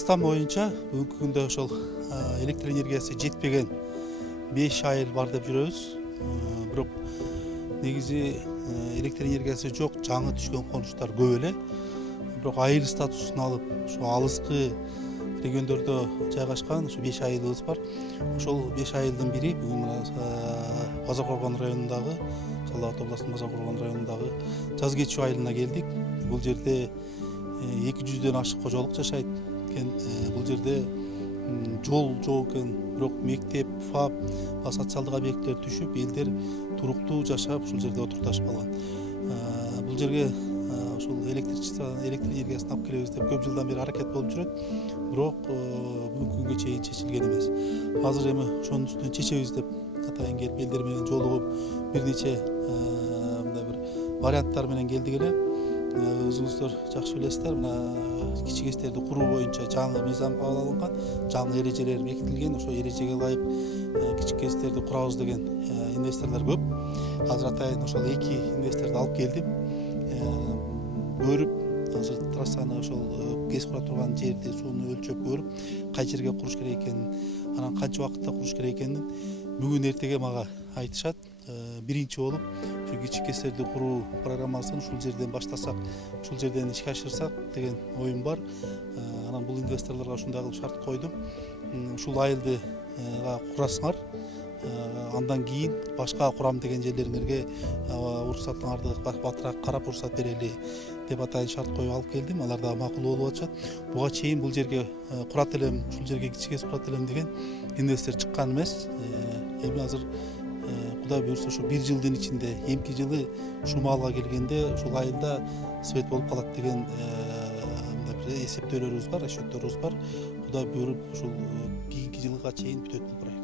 Кыргызстан боюнча бүгүнкү күндө ошол электр энергиясы жетпеген 5 айыл бар деп жүрөбүз. Бирок негизи электр энергиясы жок, жаңы түшкөн конуштар көп эле. Бирок айыл статусун алып, ушу алыскы региондордо жайгашкан ушу 5 айылыбыз бар. Ошол 5 айылдын бири бүгүн Базаркоргон районундагы, Жалал Абад областынын Базаркоргон районундагы Жаз кечүү айылына келдик. Бул жерде 200дөн ашык кожолук жашайт экен. Бул жерде жол жок экен, бирок мектеп, ФАП, социалдык объекттер түшүп, элдер туруктуу жашап, ушул жерде отурташып алган. Бул жерге ушул электр энергиясын алып келебиз деп көп жылдан бери аракет болуп жүрөт, бирок бүгүнкү күнгө чейин чечилген эмес. Азыр эми ошонун үстүнөн чечебиз деп атайын келип, элдер менен жолугуп, бир нече мындай бир варианттар менен келдик эле. Өзүңүздөр жакшы билесиздер, мына кичи КЭСтерди куруу боюнча жаңы мыйзам кабыл алынган, жаңы эрежелер бекитилген. Ошо эрежеге ылайык кичи КЭСтерди курабыз деген инвесторлор көп. Азыр атайын ошол 2 инвесторду алып келдим. Көрүп, азыр трассаны ошол КЭС кура турган жерди, сууну өлчөп көрүп, кай жерге куруш керек экенин, анан канча убакытта куруш керек экенин бүгүн эртеге мага айтышат. Биринчи болуп ушу кичи КЭСтерди куруу программасын ушул жерден баштасак, ушул жерден ишке ашырсак деген оюм бар. Анан бул инвесторлорго ушундай кылып шарт койдум. Ушул айылды курасыңар, андан кийин башка курам деген жерлериңерге уруксатыңарды батыраак карап уруксат берели деп атайын шарт коюп алып келдим. Алар да макул болуп атышат. Буга чейин бул жерге курат элем, ушул жерге кичи КЭС курат элем деген инвестор чыккан эмес. Эми азыр Кудай буюрса ушу 1 жылдын ичинде, эмки жылы ушул маалга келгенде ушул айылда свет болуп калат деген эсептөөлөрүбүз бар, расчетторубуз бар. Кудай буйруп ушул кийинки жылга чейин бүтөт бул проект.